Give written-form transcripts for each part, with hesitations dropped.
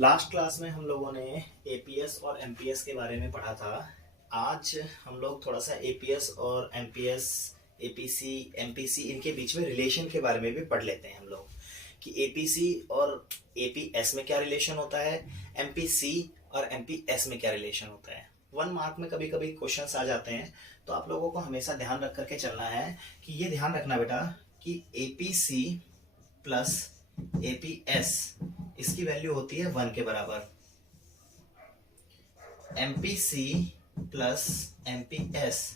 Last class में हम लोगों ने एपीएस और एमपीएस के बारे में पढ़ा था। आज हम लोग थोड़ा सा एपीएस और एमपीएस, एपीसी, एमपीसी इनके बीच में रिलेशन के बारे में भी पढ़ लेते हैं हम लोग कि एपीसी और एपीएस में क्या रिलेशन होता है, एमपीसी और एमपीएस में क्या रिलेशन होता है। 1 मार्क में कभी कभी क्वेश्चंस आ जाते हैं, तो आप लोगों को हमेशा ध्यान रख करके चलना है कि ये ध्यान रखना बेटा कि एपीसी प्लस एपीएस इसकी वैल्यू होती है 1 के बराबर, एमपीसी प्लस एमपीएस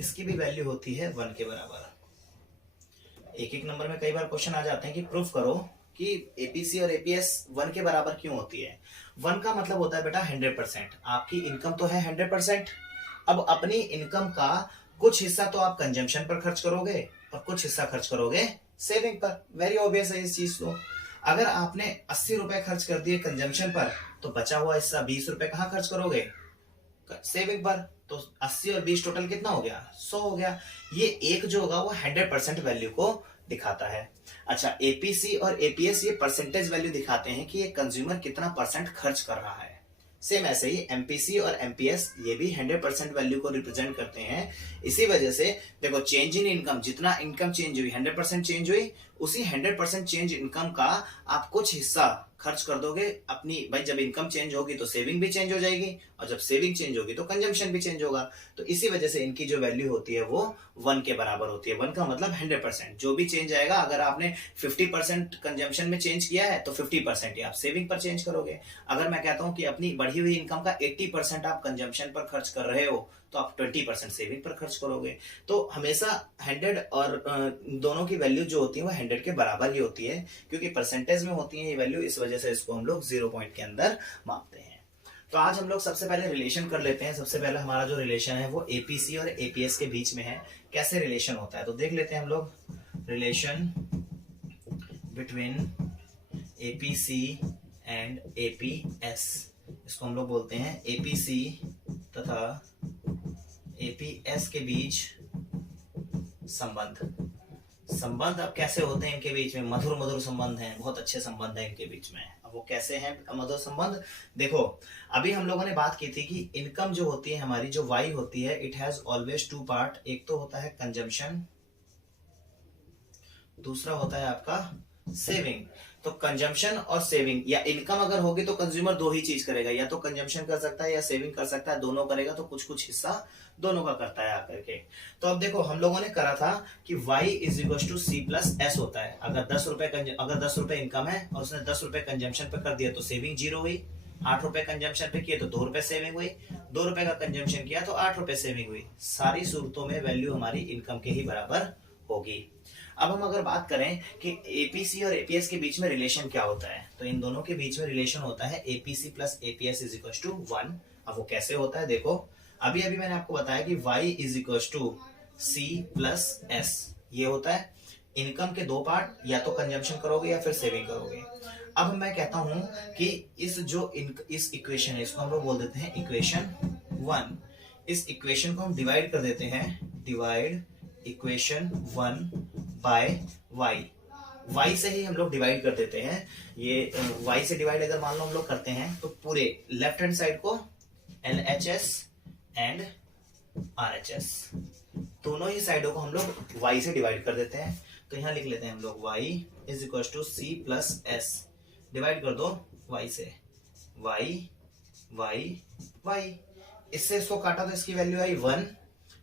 इसकी भी वैल्यू होती है 1 के बराबर। एक एक नंबर में कई बार क्वेश्चन आ जाते हैं कि प्रूफ करो कि एपीसी और एपीएस 1 के बराबर क्यों होती है। 1 का मतलब होता है बेटा 100%। आपकी इनकम तो है 100%। अब अपनी इनकम का कुछ हिस्सा तो आप कंजम्पशन पर खर्च करोगे और कुछ हिस्सा खर्च करोगे सेविंग पर। वेरी ऑब्वियस है इस चीज को। अगर आपने 80 रुपए खर्च कर दिए कंजम्पशन पर, तो बचा हुआ हिस्सा 20 रुपए कहाँ खर्च करोगे? सेविंग पर। तो 80 और 20 टोटल कितना हो गया? 100 हो गया। ये एक जो होगा वो 100% वैल्यू को दिखाता है। अच्छा, एपीसी और एपीएस ये परसेंटेज वैल्यू दिखाते हैं कि ये कंज्यूमर कितना परसेंट खर्च कर रहा है। सेम ऐसे ही एमपीसी और एमपीएस ये भी 100% वैल्यू को रिप्रेजेंट करते हैं। इसी वजह से देखो, चेंज इन इनकम, जितना इनकम चेंज हुई 100% चेंज हुई, उसी 100% चेंज इनकम का आप कुछ हिस्सा खर्च कर दोगे अपनी। भाई जब इनकम चेंज होगी तो सेविंग भी चेंज हो जाएगी, और जब सेविंग चेंज होगी तो कंजम्पशन भी चेंज होगा। तो इसी वजह से इनकी जो वैल्यू होती है वो 1 के बराबर होती है। 1 का मतलब 100%। जो भी चेंज आएगा, अगर आपने 50% कंजम्पशन में चेंज किया है तो 50% ही आप सेविंग पर चेंज करोगे। अगर मैं कहता हूं कि अपनी बढ़ी हुई इनकम का 80% आप कंजम्पशन पर खर्च कर रहे हो, तो आप 20% सेविंग पर खर्च करोगे। तो हमेशा 100 और दोनों की वैल्यू जो होती है वो 100 के बराबर ही होती है, क्योंकि परसेंटेज में होती है ये वैल्यू। इस वजह से इसको हम लोग 0 पॉइंट के अंदर मापते हैं। तो आज हम लोग सबसे पहले रिलेशन कर लेते हैं। सबसे पहले हमारा जो रिलेशन है वो एपीसी और एपीएस के बीच में है। कैसे रिलेशन होता है तो देख लेते हैं हम लोग। Relation between APC and APS, इसको हम लोग बोलते हैं एपीसी तथा एपीएस के बीच संबंध। संबंध अब कैसे होते हैं इनके बीच में? मधुर मधुर संबंध हैं, बहुत अच्छे संबंध हैं इनके बीच में। अब वो कैसे हैं मधुर संबंध? देखो, अभी हम लोगों ने बात की थी कि इनकम जो होती है हमारी, जो वाई होती है, इट हैज ऑलवेज 2 पार्ट। एक तो होता है कंजम्पशन, दूसरा होता है आपका सेविंग। तो कंजम्पशन और सेविंग, या इनकम अगर होगी तो कंज्यूमर दो ही चीज करेगा, या तो कंजम्पशन कर सकता है या सेविंग कर सकता है। दोनों करेगा तो कुछ कुछ हिस्सा दोनों का करता है आकर के। तो अब देखो, हम लोगों ने करा था कि y is equal to C plus S होता है। अगर 10 रुपए इनकम है और उसने 10 रुपए कंजम्पशन पे कर दिया तो सेविंग 0 हुई। 8 रुपए कंजम्पशन पे किए तो 2 रुपए सेविंग हुई। 2 रुपए का कंजम्पशन किया तो 8 रुपए सेविंग हुई। सारी सूरतों में वैल्यू हमारी इनकम के ही बराबर होगी। अब हम अगर बात करें कि एपीसी और एपीएस के बीच में रिलेशन क्या होता है, तो इन दोनों के बीच में रिलेशन होता है APC plus APS is equal to 1। अब वो कैसे होता है देखो, अभी अभी मैंने आपको बताया कि y is equal to C plus S. ये होता है इनकम के 2 पार्ट, या तो कंजम्पशन करोगे या फिर सेविंग करोगे। अब मैं कहता हूं कि इस इक्वेशन है, इसको हम लोग बोल देते हैं इक्वेशन 1। इस इक्वेशन को हम डिवाइड कर देते हैं, divide equation 1 by y। y से ही हम लोग डिवाइड कर देते हैं। ये y से डिवाइड अगर मान लो हम लोग करते हैं तो पूरे लेफ्ट हैंड साइड को LHS एंड RHS, दोनों ही साइडों को हम लोग y से डिवाइड कर देते हैं। तो यहां लिख लेते हैं हम लोग y is equal to C plus S. Divide कर दो y से, y y y। इससे इसको काटा तो इसकी वैल्यू आई 1।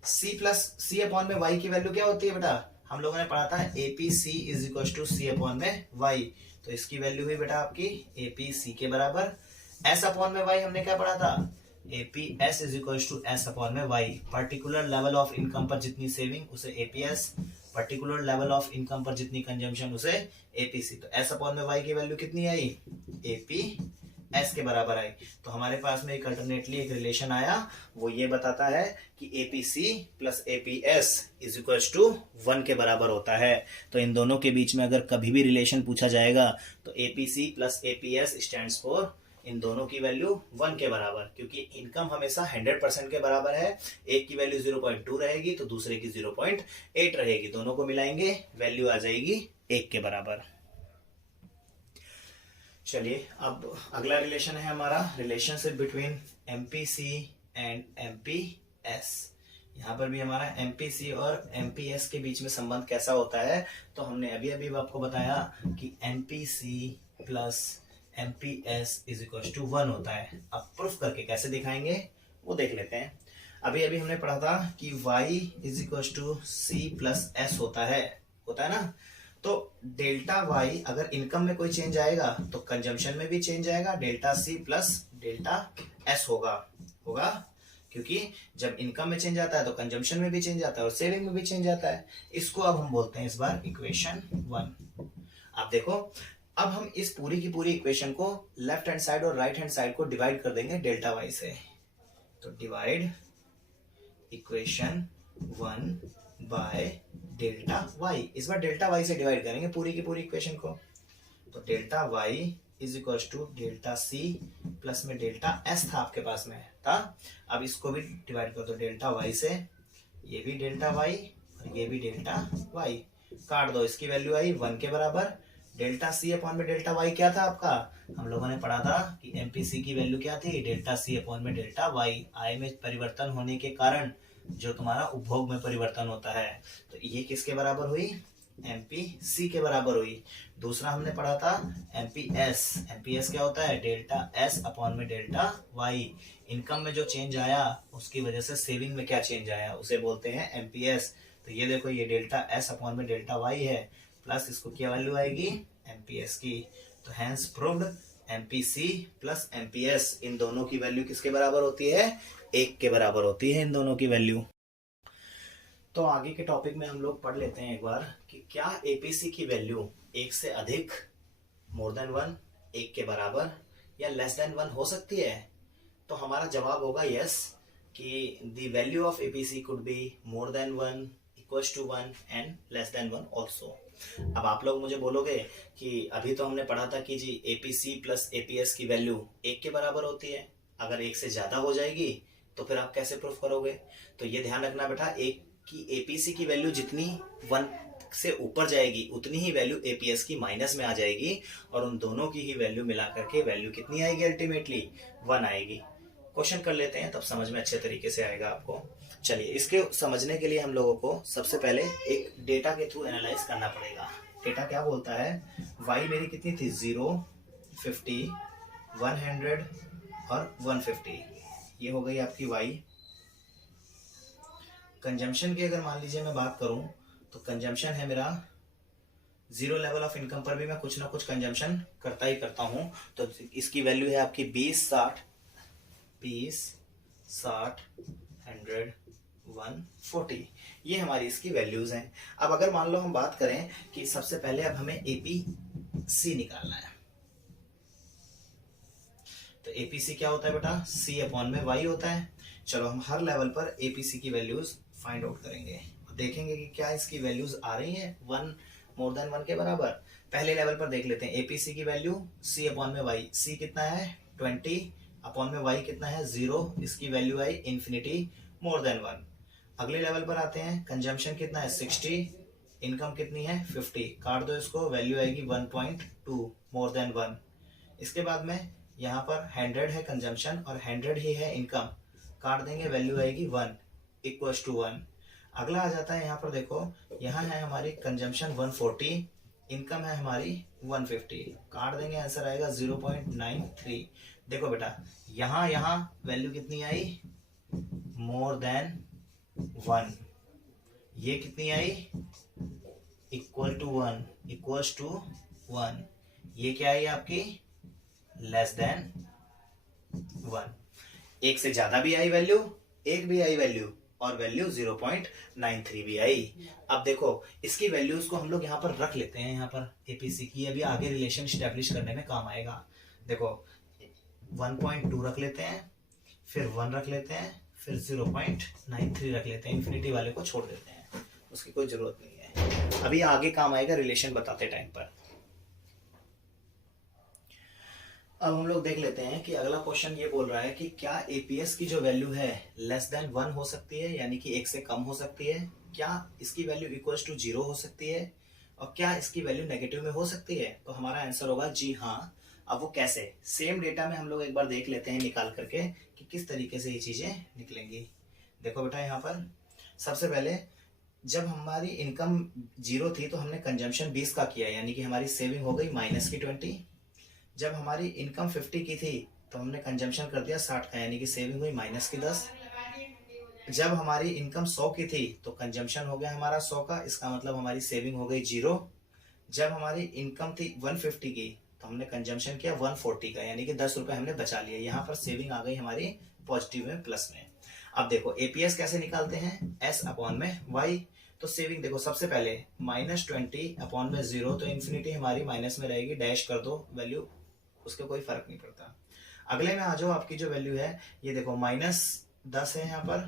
सी प्लस सी अपॉन में y की वैल्यू क्या होती है बेटा? हम लोगों ने पढ़ा था APC is equal to C upon में y। तो इसकी वैल्यू हुई बेटा आपकी एपीसी के बराबर। एस अपॉन में y हमने क्या पढ़ा था? APS is equal to S upon में y। Particular level of income पर जितनी सेविंग उसे APS, particular level of income पर जितनी कंजम्पशन उसे एपीसी। तो एस अपॉन में y की वैल्यू कितनी आई? एपी एस के बराबर आई। तो हमारे पास में एक अल्टरनेटली एक रिलेशन आया, वो ये बताता है कि APC plus APS is equal to 1 के बराबर होता है। तो इन दोनों के बीच में अगर कभी भी रिलेशन पूछा जाएगा तो APC plus APS stands for in दोनों की वैल्यू 1 के बराबर, क्योंकि इनकम हमेशा 100% के बराबर है। एक की वैल्यू 0.2 रहेगी तो दूसरे की 0.8 रहेगी। दोनों को मिलाएंगे, वैल्यू आ जाएगी 1 के बराबर। चलिए अब अगला रिलेशन है हमारा relationship between MPC and MPS. यहाँ पर भी हमारा एमपीसी और एमपीएस के बीच में संबंध कैसा होता है, तो हमने अभी अभी आपको बताया कि MPC plus MPS is equal to 1 होता है। अब प्रूफ करके कैसे दिखाएंगे वो देख लेते हैं। अभी अभी हमने पढ़ा था कि y is equal to C plus S होता है ना। तो डेल्टा y अगर इनकम में कोई चेंज आएगा तो कंजम्पशन में भी चेंज आएगा, delta C plus delta S होगा क्योंकि जब इनकम में चेंज आता है तो कंजम्पशन में भी चेंज आता है और सेविंग में भी चेंज आता है। इसको अब हम बोलते हैं इस बार इक्वेशन 1। अब देखो, अब हम इस पूरी की पूरी इक्वेशन को लेफ्ट हैंड साइड और राइट हैंड साइड को डिवाइड कर देंगे डेल्टा वाई से। तो divide equation 1 by delta Y. इस बार डेल्टा वाई से डिवाइड करेंगे पूरी की पूरी इक्वेशन को। तो delta Y is equal to delta C plus में डेल्टा एस था आपके पास में था। अब इसको भी डिवाइड कर दो डेल्टा वाई से, ये भी डेल्टा वाई और ये भी डेल्टा वाई। काट दो, इसकी वैल्यू आई 1 के बराबर। डेल्टा सी अपॉन में डेल्टा वाई क्या था आपका, हम लोगों ने पढ़ा था कि एमपीसी की वैल्यू क्या थी, डेल्टा सी अपॉन में डेल्टा वाई। आय में परिवर्तन होने के कारण जो तुम्हारा उपभोग में परिवर्तन होता है, तो ये किसके बराबर हुई, एमपीसी के बराबर हुई। दूसरा हमने पढ़ा था एमपीएस क्या होता है, डेल्टा एस अपॉन में डेल्टा वाई। इनकम में जो चेंज आया उसकी वजह से सेविंग में क्या चेंज आया उसे बोलते हैं एमपीएस। तो ये देखो, ये डेल्टा एस अपॉन में डेल्टा वाई है, प्लस इसको क्या वैल्यू आएगी, एमपीएस की। तो hence proved MPC plus MPS, इन दोनों की वैल्यू किसके बराबर होती है, 1 के बराबर होती है इन दोनों की वैल्यू। तो आगे के टॉपिक में हम लोग पढ़ लेते हैं एक बार कि क्या एपीसी की वैल्यू 1 से अधिक, मोर देन 1, 1 के बराबर या लेस देन 1 हो सकती है। तो हमारा जवाब होगा यस, कि the value of APC could be more than 1, equals to 1 and less than 1 also. अब आप लोग मुझे बोलोगे कि अभी तो हमने पढ़ा था कि जी एपीसी प्लस एपीएस की वैल्यू 1 के बराबर होती है, अगर 1 से ज्यादा हो जाएगी तो फिर आप कैसे प्रूफ करोगे। तो ये ध्यान रखना बेटा, एक की एपीसी की वैल्यू जितनी 1 से ऊपर जाएगी उतनी ही वैल्यू एपीएस की माइनस में आ जाएगी, और उन दोनों की ही वैल्यू मिला करके वैल्यू कितनी आएगी, अल्टीमेटली 1 आएगी। क्वेश्चन कर लेते हैं, तब समझ में अच्छे तरीके से आएगा आपको। चलिए, इसके समझने के लिए हम लोगों को सबसे पहले एक डेटा के थ्रू एनालाइज करना पड़ेगा। डेटा क्या बोलता है, y मेरी कितनी थी, 0, 50, 100 और 150। ये हो गई आपकी y। कंजम्पशन की अगर मान लीजिए मैं बात करूं तो कंजम्पशन है मेरा 0 लेवल ऑफ इनकम पर भी मैं कुछ ना कुछ कंजम्पशन करता ही करता हूं। तो इसकी वैल्यू है आपकी 20, 60, 100, 140। ये हमारी इसकी वैल्यूज हैं। अब अगर मान लो हम बात करें कि सबसे पहले अब हमें एपीसी निकालना है, तो एपीसी क्या होता है बेटा, सी अपॉन में वाई होता है। चलो हम हर लेवल पर एपीसी की वैल्यूज फाइंड आउट करेंगे, देखेंगे कि क्या इसकी वैल्यूज आ रही हैं 1 मोर देन 1 के बराबर। पहले लेवल पर देख लेते हैं, एपीसी की वैल्यू सी अपॉन में वाई। सी कितना है 20 अपॉन में वाई कितना है 0, इसकी वैल्यू आई इन्फिनिटी मोर देन 1। अगले लेवल पर आते हैं, कंजम्पशन कितना है 60, इनकम कितनी है 50, काट दो इसको, वैल्यू आएगी 1.2 मोर देन 1। इसके बाद में यहाँ पर 100 है कंजम्पशन और 100 ही है इनकम, काट देंगे, वैल्यू आएगी 1 इक्वल्स टू 1। अगला आ जाता है, यहाँ पर देखो, यहाँ है हमारी कंजम्पशन 140, इनकम है हमारी 150, काट देंगे, आंसर आएगा 0.93। देखो बेटा, यहाँ वैल्यू कितनी आई, मोर देन 1, ये कितनी आई, इक्वल टू 1, इक्वल्स टू 1, ये क्या आई आपकी, लेस देन 1। एक से ज्यादा भी आई वैल्यू, एक भी आई वैल्यू, और वैल्यू 0.93 भी आई। अब देखो, इसकी वैल्यूज को हम लोग यहाँ पर रख लेते हैं, यहाँ पर एपीसी की अभी आगे रिलेशन स्टैब्लिश करने में काम आएगा। देखो 1.2 रख लेते हैं, फिर 1 रख लेते हैं, फिर 0.93 रख लेते हैं, इन्फिनिटी वाले को छोड़ देते हैं, उसकी कोई जरूरत नहीं है, अभी आगे काम आएगा रिलेशन बताते टाइम पर। अब हम लोग देख लेते हैं कि अगला क्वेश्चन ये बोल रहा है कि क्या एपीएस की जो वैल्यू है लेस देन 1 हो सकती है, यानी कि 1 से कम हो सकती है, क्या इसकी वैल्यू इक्वल्स टू 0 हो सकती है, और क्या इसकी वैल्यू नेगेटिव में हो सकती है। तो हमारा आंसर होगा जी हाँ, अब वो कैसे, सेम डेटा में हम लोग एक बार देख लेते हैं निकाल करके कि किस तरीके से ये चीजें निकलेंगी। देखो बेटा यहाँ पर सबसे पहले जब हमारी इनकम 0 थी तो हमने कंजम्पशन 20 का किया, यानी कि हमारी सेविंग हो गई माइनस की 20। जब हमारी इनकम 50 की थी तो हमने कंजम्पशन कर दिया 60 का, यानी कि सेविंग हुई माइनस की 10। जब हमारी इनकम 100 की थी तो कंजम्पशन हो गया हमारा 100 का, इसका मतलब हमारी सेविंग हो गई 0। जब हमारी इनकम थी 150 की तो हमने कंजम्पशन किया 140 का, यानी कि 10 रुपए हमने बचा लिए। यहाँ पर सेविंग आ गई हमारी पॉजिटिव में, प्लस में। अब देखो एपीएस कैसे निकालते हैं, एस अपॉन में वाई। तो सेविंग देखो सबसे पहले -20 अपॉन में 0, तो इन्फिनिटी हमारी माइनस में रहेगी, डैश कर दो वैल्यू, उसके कोई फर्क नहीं पड़ता। अगले में आ जाओ, आपकी जो वैल्यू है ये देखो -10 है यहाँ पर,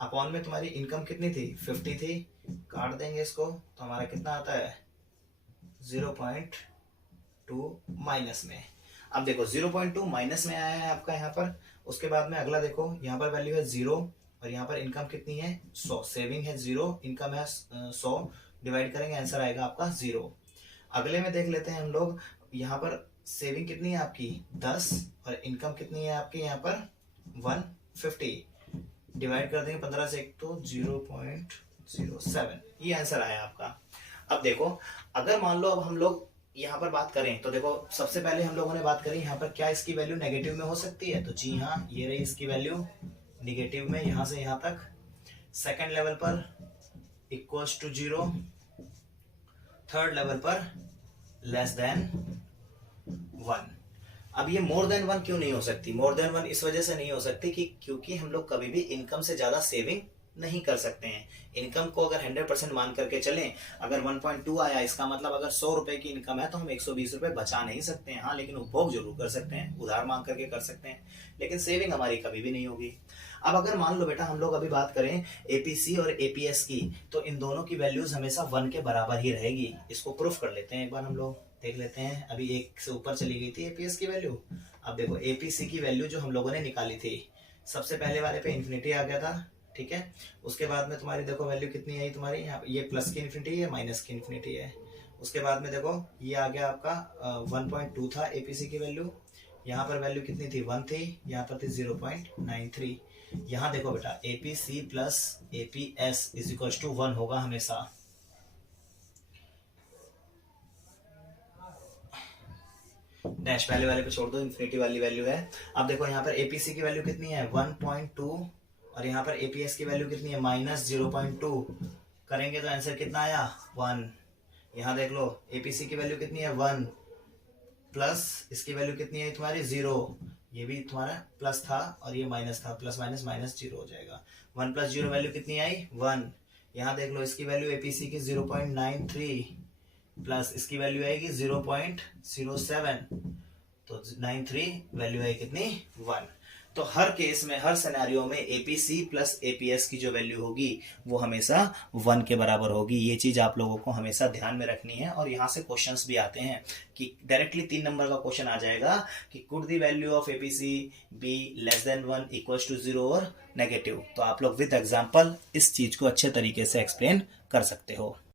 अपॉन में तुम्हारी इनकम कितनी थी 50 थी, काट देंगे इसको तो हमारा कितना आता है 0.2 माइनस में। अब देखो 0.2 माइनस में आया है आपका यहाँ पर। उसके बाद में अगला देखो, यहाँ पर वैल्यू है 0 और यहाँ पर इनकम कितनी है 100, सेविंग है 0, इनकम है 100, डिवाइड करेंगे आंसर आएगा आपका 0। अगले में देख लेते हैं हम लोग, यहाँ पर सेविंग कितनी है आपकी 10 और इनकम कितनी है आपकी यहाँ पर 150, डिवाइड कर देंगे 15 से 1 तो 0.07, ये आंसर आया आपका। अब देखो अगर मान लो अब हम लोग यहाँ पर बात करें तो देखो सबसे पहले हम लोगों ने बात करी यहाँ पर क्या इसकी वैल्यू नेगेटिव में हो सकती है, तो जी हाँ ये रही इसकी वैल्यू नेगेटिव में, यहाँ से यहाँ तक। सेकंड लेवल पर इक्वल्स टू 0, थर्ड लेवल पर लेस देन 1। अब ये मोर देन 1 क्यों नहीं हो सकती, मोर देन 1 इस वजह से नहीं हो सकती कि क्योंकि हम लोग कभी भी इनकम से ज्यादा सेविंग नहीं कर सकते हैं। इनकम को अगर 100% मान करके चलें, अगर 1.2 आया इसका मतलब अगर 100 रुपए की इनकम है तो हम 120 रुपए बचा नहीं सकते हैं। हाँ, लेकिन उपभोग जरूर कर सकते हैं, उधार मांग करके कर सकते हैं, लेकिन सेविंग हमारी कभी भी नहीं होगी। अब अगर मान लो बेटा हम लोग अभी बात करें एपीसी और एपीएस की, तो इन दोनों की वैल्यूज हमेशा 1 के बराबर ही रहेगी। इसको प्रूफ कर लेते हैं, एक बार हम लोग देख लेते हैं। अभी 1 से ऊपर चली गई थी एपीएस की वैल्यू। अब देखो एपीसी की वैल्यू जो हम लोगों ने निकाली थी, सबसे पहले वाले पे इन्फिनिटी आ गया था, ठीक है। उसके बाद में तुम्हारी देखो वैल्यू कितनी आई तुम्हारी, यहाँ ये प्लस की इन्फिनिटी है, माइनस की इन्फिनिटी है। उसके बाद में देखो ये आ गया आपका 1.2 था एपीसी की वैल्यू, यहाँ पर वैल्यू कितनी थी 1 थी, यहाँ पर थी 0.93। यहाँ देखो बेटा APC plus APS is equal to 1 होगा हमेशा। डैश पहले वाले पे छोड़ दो, इन्फिनिटी वाली वैल्यू है। अब देखो यहाँ पर एपीसी की वैल्यू कितनी है 1.2 और यहाँ पर एपीएस की वैल्यू कितनी है -0.2, करेंगे तो आंसर कितना आया 1। यहाँ देख लो एपीसी की वैल्यू कितनी है 1 प्लस इसकी वैल्यू कितनी है तुम्हारी 0, ये भी तुम्हारा प्लस था और ये माइनस था, प्लस माइनस माइनस 0 हो जाएगा। 1 + 0 वैल्यू कितनी आई 1। यहाँ देख लो इसकी वैल्यू एपीसी की 0.93 प्लस इसकी वैल्यू आएगी 0.07, तो 93 वैल्यू है कितनी 1। तो हर केस में, हर सिनेरियो में एपीसी प्लस एपीएस की जो वैल्यू होगी वो हमेशा 1 के बराबर होगी। ये चीज आप लोगों को हमेशा ध्यान में रखनी है। और यहाँ से क्वेश्चंस भी आते हैं कि डायरेक्टली 3 नंबर का क्वेश्चन आ जाएगा कि could the value of APC be less than 1 equals to 0 और नेगेटिव। तो आप लोग विद एग्जांपल इस चीज को अच्छे तरीके से एक्सप्लेन कर सकते हो।